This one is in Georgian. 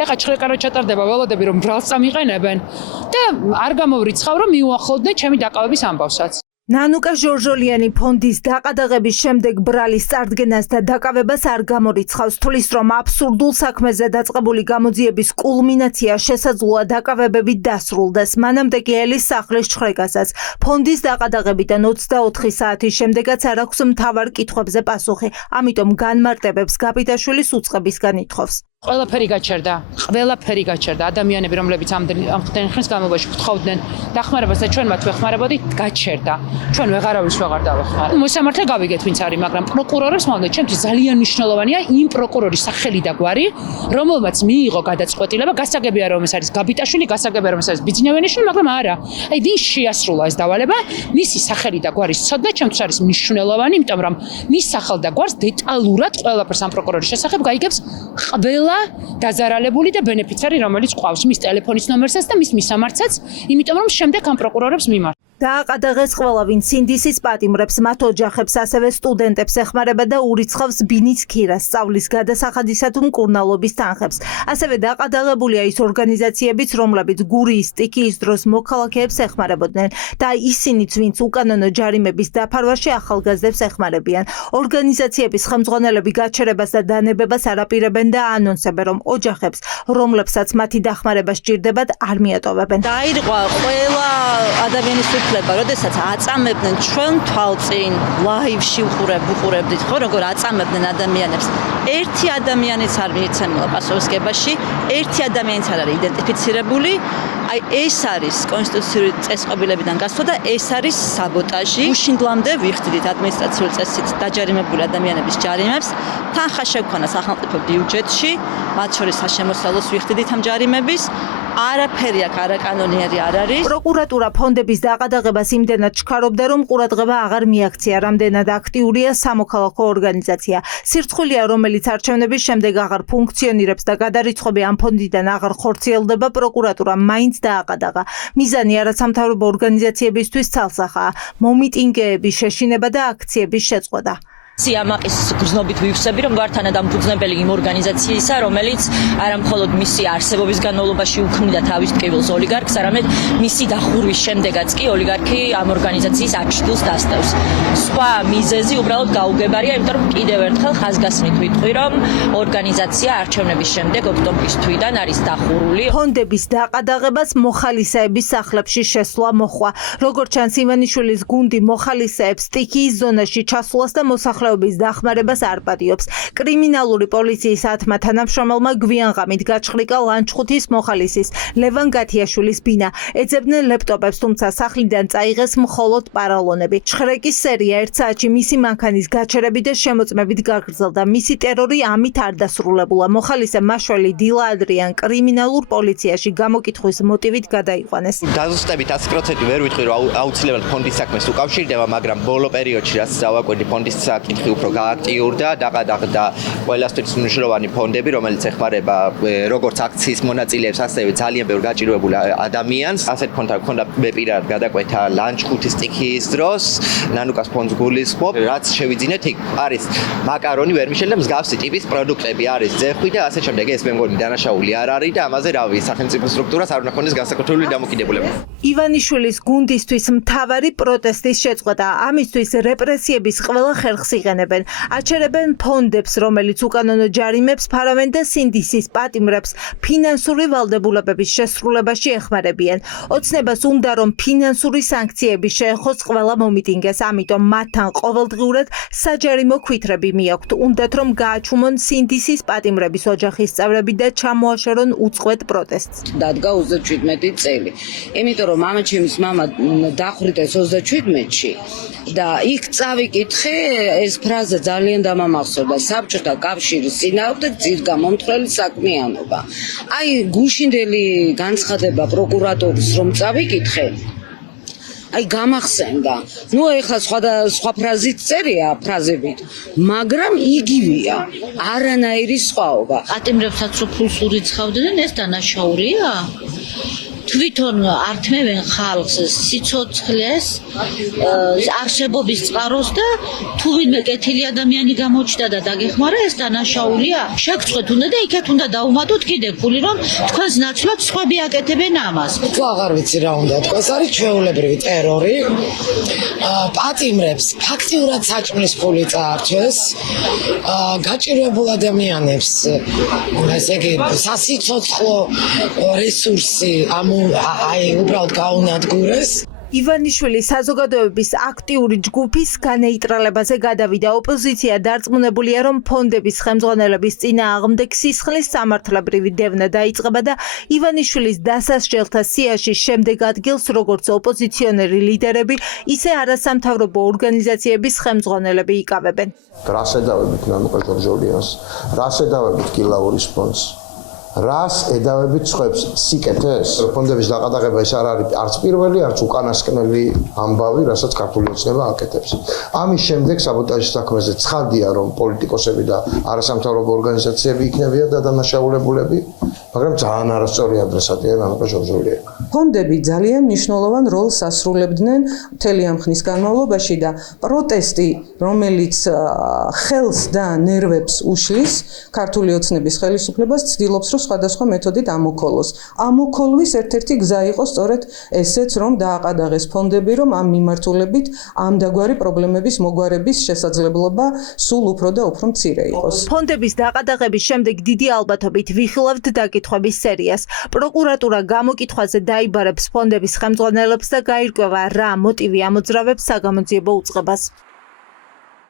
ეხლა ჭხრეკარო ჩატარდება ველოდები რომ ბრალს წამიყენებენ და არ გამოვრიცხავ რომ მიუახლოვდნენ ჩემი დაკავების ამბავსაც. ნანუკა ჟორჟოლიანი ფონდის დაყადაღების შემდეგ ბრალის წარდგენას და დაკავებას არ გამორიცხავს, თulis რომ აბსურდულ საქმეზე დაწყებული გამოძიების კულმინაცია შესაძლოა დაკავებებით დასრულდეს. მანამდე კი ელის სახლის ჭხრეკასაც ფონდის დაყადაღებიდან 24 საათის შემდეგაც არ აქვს მთავარ კითხვებზე პასუხი, ამიტომ განმარტებებს გაბიტაშვილის უწყებისგან ითხოვს. ყველაფერი გაჩერდა. ადამიანები, რომლებიც ამდენი ხნის განმავლობაში გთხოვდნენ დახმარებას და ჩვენ მათ ვეხმარებოდით, გაჩერდა. ჩვენ ვეღარავის ვეღარ დავეხმარებთ. მოსამართლე გავიგეთ, ვინც არის, მაგრამ პროკურორებს მოვიდა, ჩემთვის ძალიან მნიშვნელოვანია იმ პროკურორის სახელი და გვარი, რომელმაც მიიღო გადაწყვეტილება, გასაგებია რომ ეს არის გაბიტაშვილი, გასაგებია რომ ეს არის ბიძინევენიშვილი, მაგრამ არა. აი ვინ შეასრულა ეს დავალება, მისი სახელი და გვარის ცოდნა ჩემთვის არის მნიშვნელოვანი, იმიტომ რომ მის სახელ და გვარს დეტალურად ყველაფერს ამ პროკურორის შესახებ გაიგებს ყველა დაზარალებული და ბენეფიციარი, რომელიც ყავს მის ტელეფონის ნომერსაც და მის მისამართსაც, იმიტომ რომ შემდეგ ამ პროკურორებს მიმართ. დააყადაღეს ყველა, ვინც სინდისის პატიმრებს, მათ ოჯახებს, ასევე სტუდენტებს ეხმარება და ურიცხავს ბინის ქირას, სწავლის გადასახადისა თუ მკურნალობის თანხებს. ასევე დაყადაღებულია ის ორგანიზაციებიც, რომლებიც გურიის სტიქიის დროს მოქალაქეებს ეხმარებოდნენ და ისინიც, ვინც უკანონო ჯარიმების დაფარვაში ახალგაზრდებს ეხმარებიან. ორგანიზაციების ხელმძღვანელები გაჩერებას და დანებებას არაპირებენ და ანონსებენ, რომ ოჯახებს, რომლებსაც მათი დახმარება სჭირდებათ, არ მიატოვებენ. დაირღვა ყველა ადამიანის როდესაც აწამებდნენ ჩვენ თვალწინ ლაივში ვუყურებდით ხო როგორ აწამებდნენ ადამიანებს ერთი ადამიანიც არ მიეცემულა პასუხისგებაში ერთი ადამიანიც არ არის იდენტიფიცირებული აი ეს არის კონსტიტუციური წესწყობილებიდან გასვლა და ეს არის საბოტაჟი უშინდლამდე ვიხდით ადმინისტრაციული წესით დაჯარიმებული ადამიანების ჯარიმებს თანხა შეგვქონა სახელმწიფო ბიუჯეტში მათ შორის საშემოსავლოს ვიხდით ამ ჯარიმების არაფერი აქ არაკანონიერი არ არის. პროკურატურა ფონდების დაყადაღებას იმდენად ჩქარობდა, რომ ყურადღება აღარ მიაქცია, რამდენად აქტიურია სამოქალაქო ორგანიზაცია. სირცხვილია, რომელიც არჩევნების შემდეგ აღარ ფუნქციონირებს და გადარიცხვები ამ ფონდიდან აღარ ხორციელდება, პროკურატურა მაინც დააყადაღა. მიზანი არასამთავრობო ორგანიზაციებისთვის ცალსახაა, მომიტინგეების შეშინება და აქციების შეწყვეტა. ამაყის გრძნობით ვივსები, რომ ვარ თანადამფუძნებელი იმ ორგანიზაციისა, რომელიც არა მხოლოდ მისი არსებობის განმავლობაში უქმნიდა თავის ტკივილს ოლიგარქს, არამედ მისი დახურვის შემდეგაც კი ოლიგარქი ამ ორგანიზაციის აჩრდილს დასდევს. სხვა მიზეზი უბრალოდ გაუგებარია, იმიტომ რომ კიდევ ერთხელ ხაზგასმით ვიტყვი, რომ ორგანიზაცია არჩევნების შემდეგ ოქტომბრის თვიდან არის დახურული. ფონდების დაყადაღებას მოხალისეების სახლებში შესვლა მოხვა. როგორც ჩანს, ივანიშვილის გუნდი მოხალისეებს სტიქიის ზონაში ჩასვლას და მოსახლეობის დახმარებას არ პატიობს. კრიმინალური პოლიციის 10 თანამშრომელმა გვიანღამით გაჩხრიკა ლანჩხუთის მოხალისის ლევან გათიაშვილის ბინა. ეძებდნენ ლეპტოპებს, თუმცა სახლიდან წაიღეს მხოლოდ პარალონები. ჭხრეკის სერია 1 საათში მისი მანქანის გაჩერებით და შემოწმებით გაგრძელდა. მისი ტერორი ამით არ დასრულებულა. მოხალისე მაშველი დილა ადრიან კრიმინალურ პოლიციაში გამოკითხვის მოტივით გადაიყვანეს. დაზუსტებით 100% ვერ ვიტყვი, რომ აუცილებლად ფონდის საქმეს უკავშირდება, მაგრამ ბოლო პერიოდში რაც დავაკვირდი ფონდის საკითხი უფრო გააქტიურდა, დაყადაღდა ყველასთვის მნიშვნელოვანი ფონდები, რომელიც ეხმარება როგორც აქციის მონაწილეებს, ასევე ძალიან ბევრ გაჭირვებულ ადამიანს. ასეთ ფონდთან ჰქონდა მეპირად გადაკვეთა ლანჩხუთის სტიქიის დროს, ნანუკას ფონდს გულისხმობ, რაც შევიძინეთ, იქ არის მაკარონი, ვერმიშელი და მსგავსი ტიპის პროდუქტები, არის ძეხვი და ასე შემდეგ. ეს მე მგონი დანაშაული არ არის და ამაზე რავი, სახელმწიფო სტრუქტურას არ უნდა ქონდეს განსაკუთრებული დამოკიდებულება. ივანიშვილის გუნდისთვის მთავარი პროტესტის შეწყვეტა. ამისთვის რეპრესიების ყველა ხერხს იღენებენ. აჩერებენ ფონდებს, რომელიც უკანონო ჯარიმებს ფარავენ და სინდისის პატიმრებს ფინანსური ვალდებულებების შესრულებაში ეხმარებიან. ოცნებას უნდა, რომ ფინანსური სანქციები შეეხოს ყველა მომიტინგეს, ამიტომ მათთან ყოველდღიურად საჯარიმო ქვითრები მიაქვთ. უნდათ, რომ გააჩუმონ სინდისის პატიმრების ოჯახის წევრები და ჩამოაშორონ უწყვეტ პროტესტს. დადგა 37 წელი. იმიტომ რომ მამაჩემის მამა დახვრიტეს 37-ში და იქ წავიკითხე ეს ფრაზა ძალიან დამამახსოვრდა საბჭოთა კავშირის წინააღმდეგ ძირგამომთხრელი საქმიანობა. აი გუშინდელი განცხადება პროკურატურის რომ წავიკითხე აი გამახსენდა. ნუ ეხლა სხვა ფრაზით წერია ფრაზებით, მაგრამ იგივეა. არანაირი სხვაობა. პატიმრებსაც რო ფულს ურიცხავდნენ, ეს დანაშაულია? თვითონ ართმევენ ხალხს სიცოცხლეს, არსებობის წყაროს და თუ ვინმე კეთილი ადამიანი გამოჩნდა და დაგეხმარა, ეს დანაშაულია. შეგწყვეთ უნდა და იქეთ უნდა დაუმატოთ კიდევ ფული, რომ თქვენს ნაცვლად სხვები აკეთებენ ამას. თუ აღარ ვიცი რა უნდა თქვას, არის ჩვეულებრივი ტერორი. პატიმრებს ფაქტიურად საჭმლის ფული წაართვეს. გაჭირვებულ ადამიანებს ესე იგი სასიცოცხლო რესურსი უბრალოდ გაუნადგურეს. ივანიშვილი საზოგადოების აქტიური ჯგუფის განეიტრალებაზე გადავიდა. ოპოზიცია დარწმუნებულია, რომ ფონდების ხელმძღვანელების წინააღმდეგ სისხლის სამართლებრივი დევნა დაიწყება და ივანიშვილის დასასჯელთა სიაში შემდეგ ადგილს როგორც ოპოზიციონერი ლიდერები, ისე არასამთავრობო ორგანიზაციების ხელმძღვანელები იკავებენ. რას ედავებით ნამოყარ ჯორჯოლიანს, რას ედავებით კილაურის ფონდს, რას ედავებით სხვებს სიკეთეს? ფონდების დაყადაღება ეს არ არის არც პირველი, არც უკანასკნელი ამბავი, რასაც ქართული ოცნება აკეთებს. ამის შემდეგ საბოტაჟის საქმეზე ცხადია, რომ პოლიტიკოსები და არასამთავრობო ორგანიზაციები იქნებიან დადანაშაულებულები, მაგრამ ძალიან არასწორი ადრესატია ნამოყარ ჯორჯოლიანი. ფონდები ძალიან მნიშვნელოვან როლს ასრულებდნენ მთელი ამ ხნის განმავლობაში და პროტესტი, რომელიც ხელს და ნერვებს უშლის ქართული ოცნების ხელისუფლებას, ცდილობს რომ სხვადასხვა მეთოდით ამოქოლოს. ამოქოლვის ერთ-ერთი გზა იყო სწორედ ესეც, რომ დააყადაღეს ფონდები, რომ ამ მიმართულებით ამდაგვარი პრობლემების მოგვარების შესაძლებლობა სულ უფრო და უფრო მცირე იყოს. ფონდების დაყადაღების შემდეგ დიდი ალბათობით ვიხილავთ დაკითხვების სერიას. პროკურატურა გამოკითხვაზე დაიბარებს ფონდების ხელმძღვანელებს და გაირკვევა რა მოტივი ამოძრავებს საგამოძიებო უწყებას.